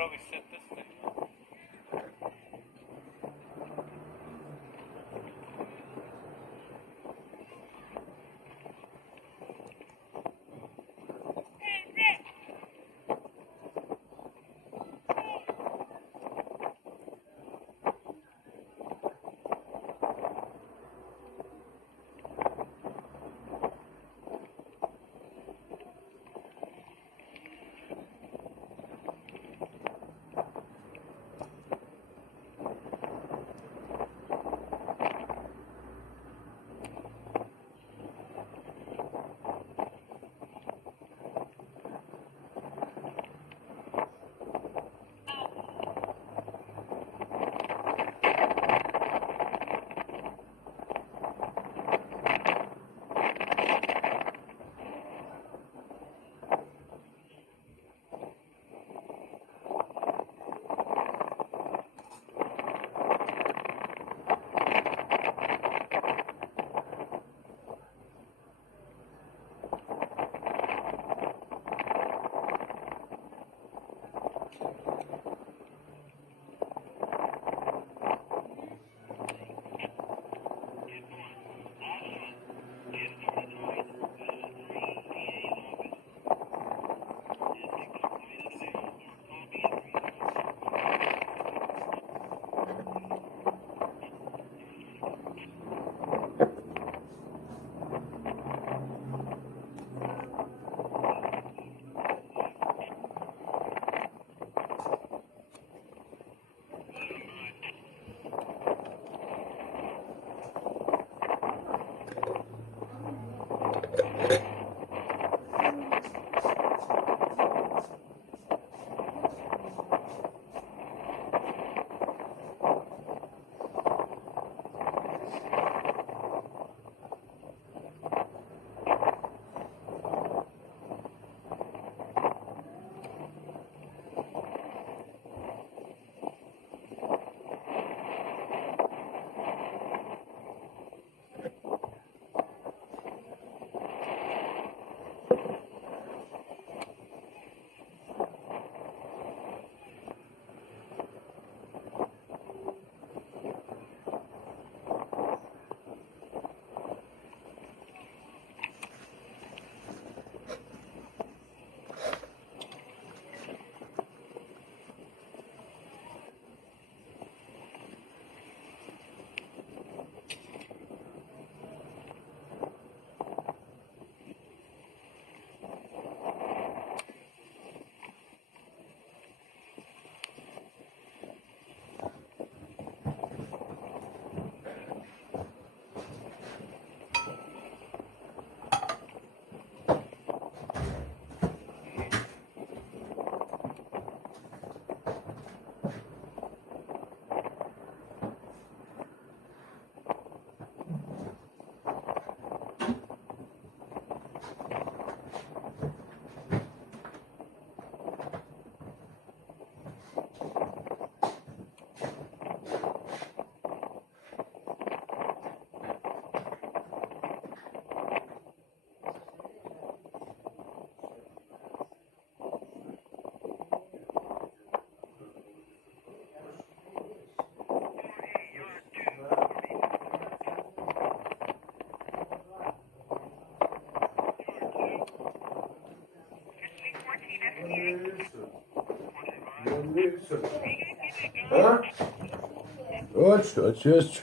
probably set this thing up. А? Точно, есть.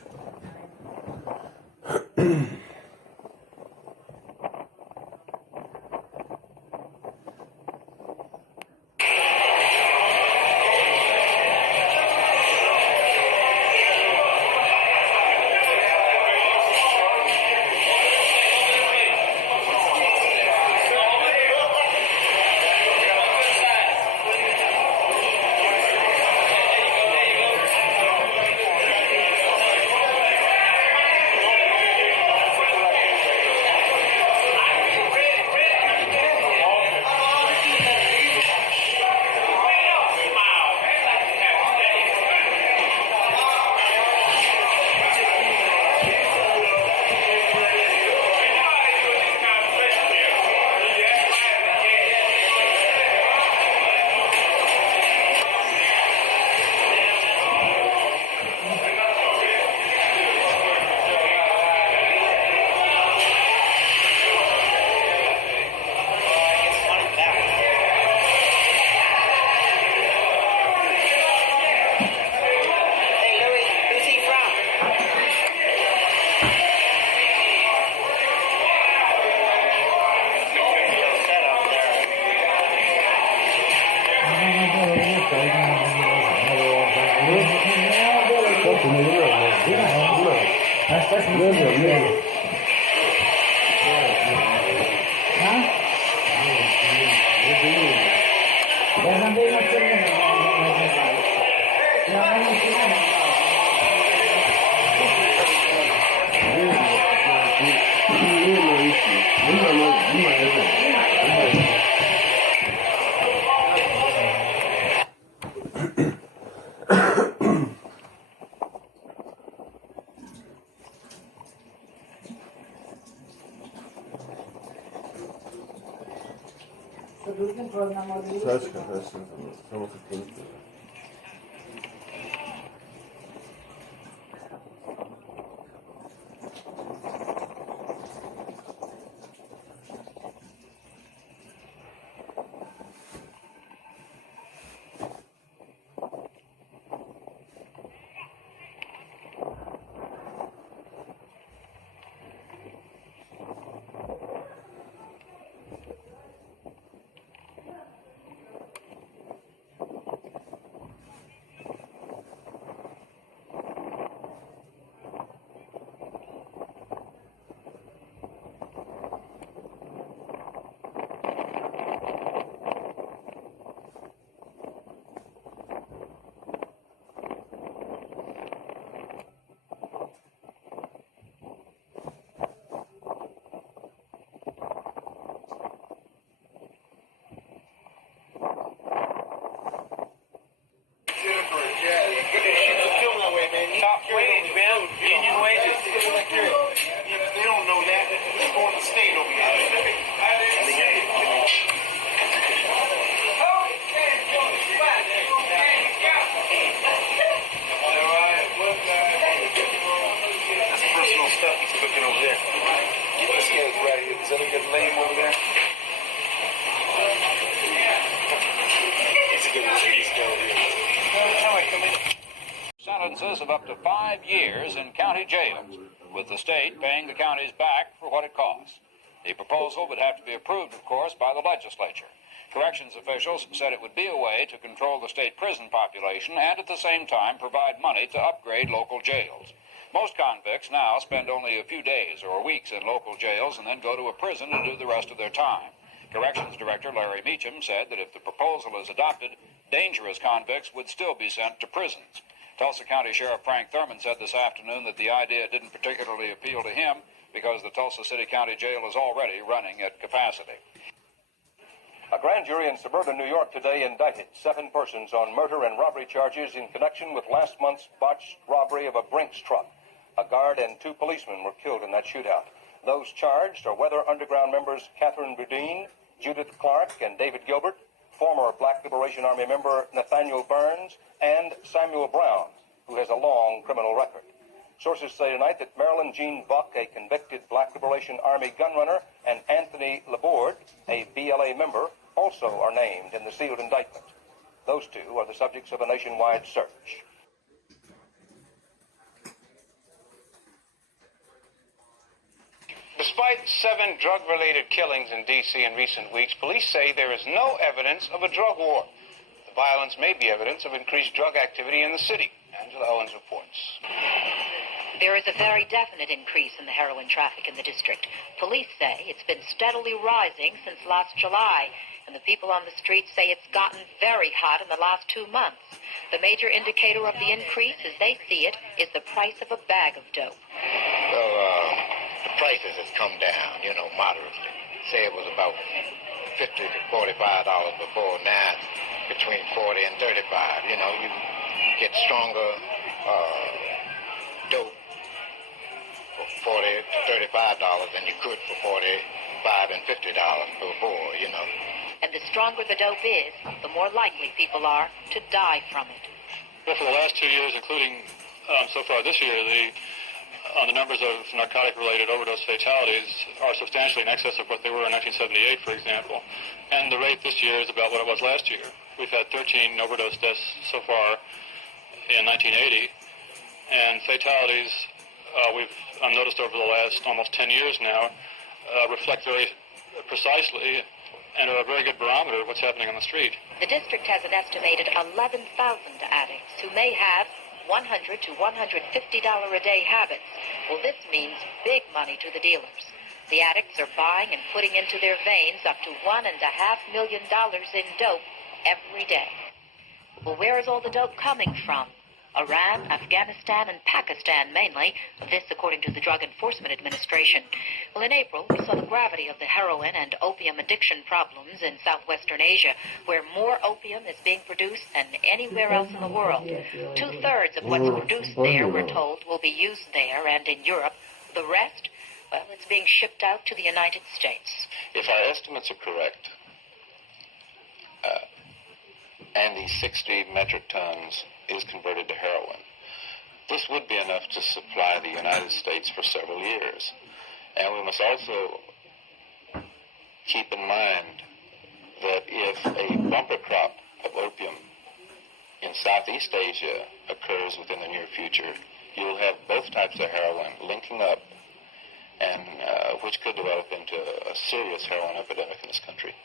Top wage, man. Union wages. They don't know that. It's going to state over here. That's personal stuff he's cooking over there. Let's get it right here. Is that a good lame over there? He's a good cheese over here. Sentences of up to 5 years in county jails, with the state paying the counties back for what it costs. The proposal would have to be approved, of course, by the legislature. Corrections officials said it would be a way to control the state prison population and at the same time provide money to upgrade local jails. Most convicts now spend only a few days or weeks in local jails and then go to a prison to do the rest of their time. Corrections Director Larry Meacham said that if the proposal is adopted, dangerous convicts would still be sent to prisons. Tulsa County Sheriff Frank Thurman said this afternoon that the idea didn't particularly appeal to him because the Tulsa City County Jail is already running at capacity. A grand jury in suburban New York today indicted 7 persons on murder and robbery charges in connection with last month's botched robbery of a Brinks truck. A guard and 2 policemen were killed in that shootout. Those charged are Weather Underground members Catherine Boudin, Judith Clark, and David Gilbert, former Black Liberation Army member Nathaniel Burns, and Samuel Brown, who has a long criminal record. Sources say tonight that Marilyn Jean Buck, a convicted Black Liberation Army gunrunner, and Anthony Laborde, a BLA member, also are named in the sealed indictment. Those 2 are the subjects of a nationwide search. Despite 7 drug-related killings in D.C. in recent weeks, police say there is no evidence of a drug war. The violence may be evidence of increased drug activity in the city. Angela Owens reports. There is a very definite increase in the heroin traffic in the district. Police say it's been steadily rising since last July, and the people on the streets say it's gotten very hot in the last 2 months. The major indicator of the increase, as they see it, is the price of a bag of dope. Well, the prices have come down, moderately. Say it was about $50 to $45 before, now it's between $40 and $35. You get stronger dope for $40 to $35 than you could for $45 and $50 before, And the stronger the dope is, the more likely people are to die from it. Well, for the last 2 years, including so far this year, the numbers of narcotic-related overdose fatalities are substantially in excess of what they were in 1978, for example. And the rate this year is about what it was last year. We've had 13 overdose deaths so far in 1980, and fatalities we've noticed over the last almost 10 years now reflect very precisely and are a very good barometer of what's happening on the street. The district has an estimated 11,000 addicts who may have $100 to $150 a day habits. Well, this means big money to the dealers. The addicts are buying and putting into their veins up to $1.5 million in dope every day. Well, where is all the dope coming from? Iran, Afghanistan, and Pakistan mainly. This according to the Drug Enforcement Administration. Well, in April, we saw the gravity of the heroin and opium addiction problems in southwestern Asia, where more opium is being produced than anywhere else in the world. 2/3 of what's produced there, we're told, will be used there and in Europe. The rest, well, it's being shipped out to the United States. If our estimates are correct, and these 60 metric tons is converted to heroin, this would be enough to supply the United States for several years. And we must also keep in mind that if a bumper crop of opium in Southeast Asia occurs within the near future, you'll have both types of heroin linking up, and which could develop into a serious heroin epidemic in this country.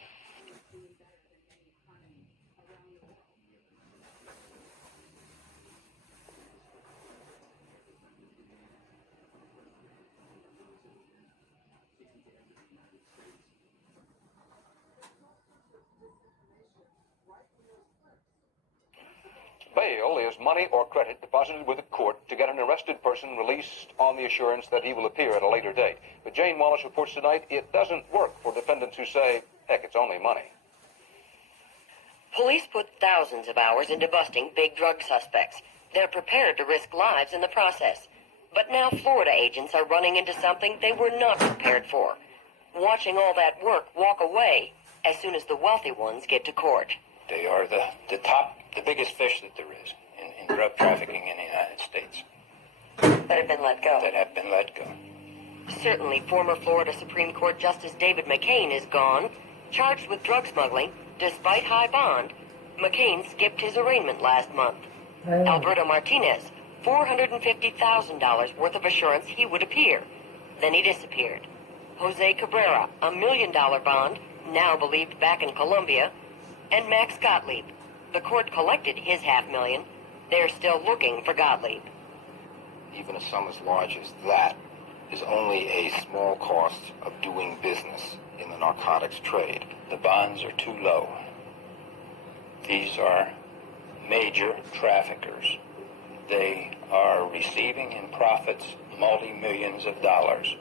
Bail is money or credit deposited with a court to get an arrested person released on the assurance that he will appear at a later date. But Jane Wallace reports tonight it doesn't work for defendants who say, heck, it's only money. Police put thousands of hours into busting big drug suspects. They're prepared to risk lives in the process. But now Florida agents are running into something they were not prepared for. Watching all that work walk away as soon as the wealthy ones get to court. They are the biggest fish that there is in drug trafficking in the United States. That have been let go. That have been let go. Certainly, former Florida Supreme Court Justice David McCain is gone, charged with drug smuggling. Despite high bond, McCain skipped his arraignment last month. Alberto Martinez, $450,000 worth of assurance he would appear. Then he disappeared. Jose Cabrera, $1 million bond, now believed back in Colombia. And Max Gottlieb. The court collected his $500,000. They're still looking for Gottlieb. Even a sum as large as that is only a small cost of doing business in the narcotics trade. The bonds are too low. These are major traffickers. They are receiving in profits multi-millions of dollars.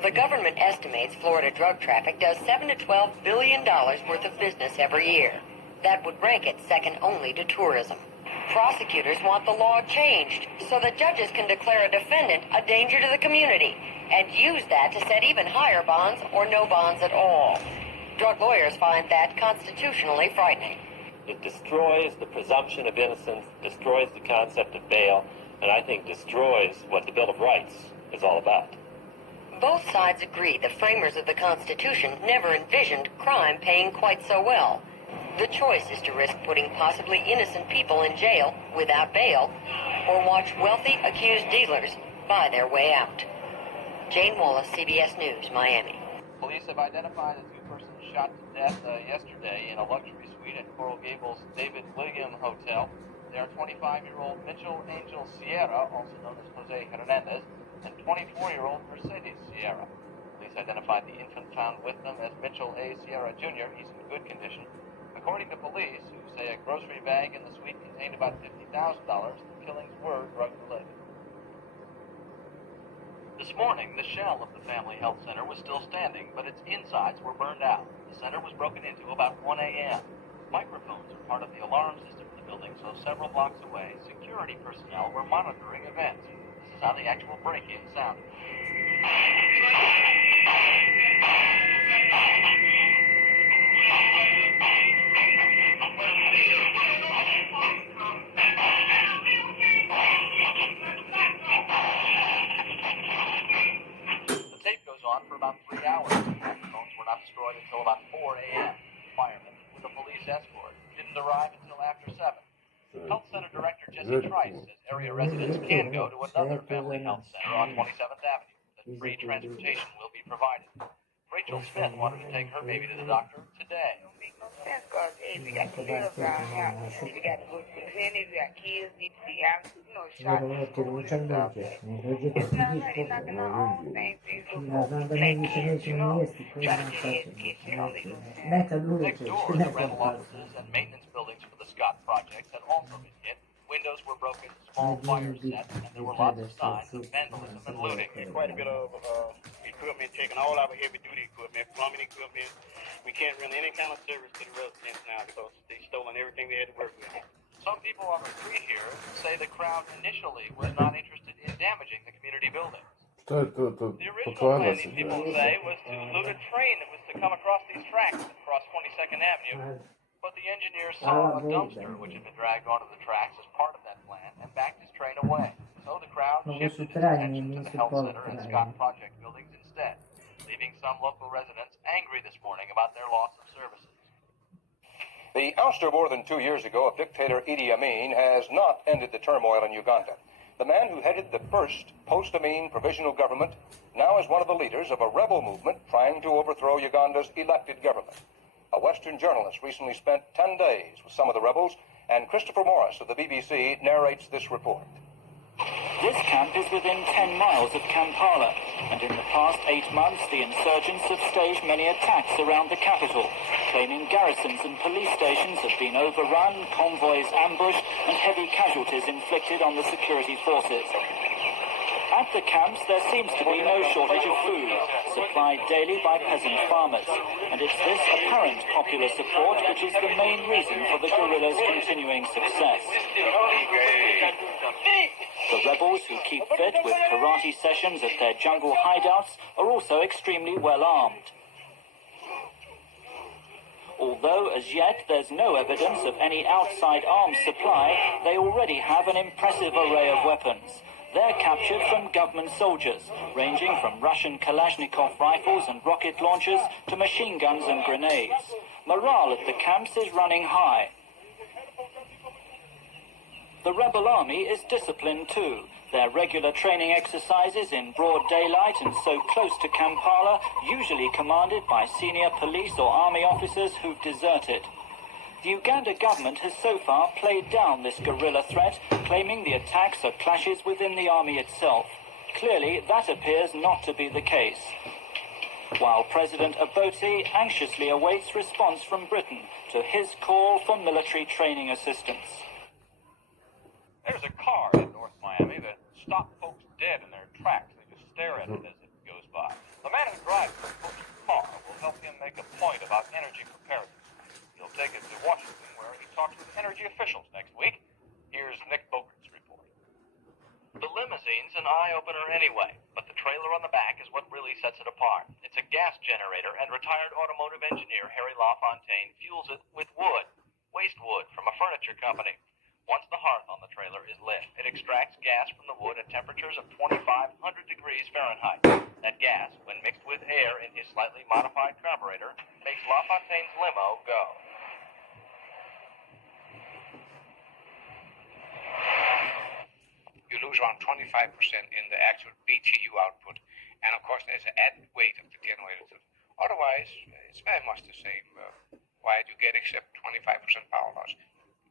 The government estimates Florida drug traffic does $7 to $12 billion worth of business every year. That would rank it second only to tourism. Prosecutors want the law changed so that judges can declare a defendant a danger to the community and use that to set even higher bonds or no bonds at all. Drug lawyers find that constitutionally frightening. It destroys the presumption of innocence, destroys the concept of bail, and I think destroys what the Bill of Rights is all about. Both sides agree the framers of the Constitution never envisioned crime paying quite so well. The choice is to risk putting possibly innocent people in jail without bail, or watch wealthy accused dealers buy their way out. Jane Wallace, CBS News, Miami. Police have identified a two-person shot to death yesterday in a luxury suite at Coral Gables' David William Hotel. They are 25-year-old Mitchell Angel Sierra, also known as Jose Hernandez, and 24-year-old Mercedes Sierra. Police identified the infant found with them as Mitchell A. Sierra Jr. He's in good condition. According to police, who say a grocery bag in the suite contained about $50,000, the killings were drug-related. This morning, the shell of the Family Health Center was still standing, but its insides were burned out. The center was broken into about 1 a.m. Microphones are part of the alarm system in the building, so several blocks away, security personnel were monitoring events. This is how the actual break-in sounded. The tape goes on for about 3 hours. The microphones were not destroyed until about 4 a.m. Firemen with a police escort didn't arrive until after 7. Health Center Director Jesse Trice says area residents can go to another Family Health Center on 27th Avenue. That free transportation will be provided. Rachel Smith wanted to take her baby to the doctor today. That's because, hey, we got the bills down here. We got to go to the clinic, we got kids, need to see how, shots and school and stuff. It's not right. You're not going to own the same things before we play kids, Try to get education, illegal. Next door, the rental offices and maintenance buildings for the Scott project had also been hit. Windows were broken, small fires set, and there were lots of signs of vandalism and looting. Quite a bit of equipment taken, all our heavy-duty equipment, plumbing equipment. We can't run any kind of service to the residents now because they've stolen everything they had to work with. Some people on the street here say the crowd initially was not interested in damaging the community buildings. To The original plan, these people say, was to loot a train that was to come across these tracks across 22nd Avenue. But the engineer saw a dumpster which had been dragged onto the tracks as part of that plan and backed his train away. So the crowd shifted its attention to the health center and Scott project buildings instead, leaving some local residents angry this morning about their loss of services. The ouster more than 2 years ago of dictator Idi Amin has not ended the turmoil in Uganda. The man who headed the first post-Amin provisional government now is one of the leaders of a rebel movement trying to overthrow Uganda's elected government. A Western journalist recently spent 10 days with some of the rebels, and Christopher Morris of the BBC narrates this report. This camp is within 10 miles of Kampala, and in the past 8 months the insurgents have staged many attacks around the capital, claiming garrisons and police stations have been overrun, convoys ambushed, and heavy casualties inflicted on the security forces. At the camps, there seems to be no shortage of food, supplied daily by peasant farmers, and it's this apparent popular support which is the main reason for the guerrillas' continuing success. The rebels, who keep fit with karate sessions at their jungle hideouts, are also extremely well armed. Although as yet there's no evidence of any outside arms supply, they already have an impressive array of weapons. They're captured from government soldiers, ranging from Russian Kalashnikov rifles and rocket launchers to machine guns and grenades. Morale at the camps is running high. The rebel army is disciplined too. Their regular training exercises in broad daylight and so close to Kampala, usually commanded by senior police or army officers who've deserted. The Uganda government has so far played down this guerrilla threat, claiming the attacks are clashes within the army itself. Clearly, that appears not to be the case. While President Obote anxiously awaits response from Britain to his call for military training assistance. There's a car in North Miami that stopped folks dead in their tracks. They just stare at it as it goes by. The man who drives the folks' car will help him make a point about energy preparedness. He'll take it to Washington, where he talks with energy officials next week. Here's Nick Bogart's report. The limousine's an eye-opener anyway, but the trailer on the back is what really sets it apart. It's a gas generator, and retired automotive engineer Harry LaFontaine fuels it with wood, waste wood from a furniture company. Once the hearth on the trailer is lit, it extracts gas from the wood at temperatures of 2,500 degrees Fahrenheit. That gas, when mixed with air in his slightly modified carburetor, makes LaFontaine's limo go. You lose around 25% in the actual BTU output. And of course, there's an added weight of the generator. Otherwise, it's very much the same. Why do you get except 25% power loss?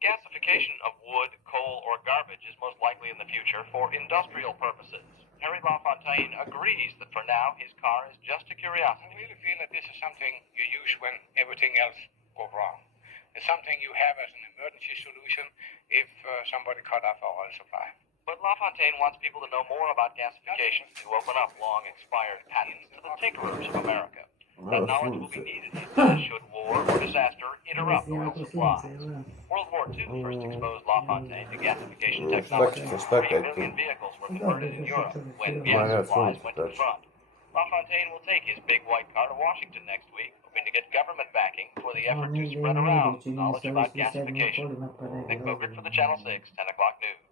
Gasification of wood, coal, or garbage is most likely in the future for industrial purposes. Harry LaFontaine agrees that for now his car is just a curiosity. I really feel that this is something you use when everything else goes wrong. It's something you have as an emergency solution if somebody cut off our oil supply. But LaFontaine wants people to know more about gasification to open up long-expired patents to the tinkerers of America. That knowledge will be needed should war or disaster interrupt oil supplies. World War II first exposed LaFontaine to gasification technology. 3 million vehicles were converted in Europe when gas supplies went to the front. LaFontaine will take his big white car to Washington next week, hoping to get government backing for the effort to spread around knowledge about gasification. Nick Bogart for the Channel 6 10 o'clock news.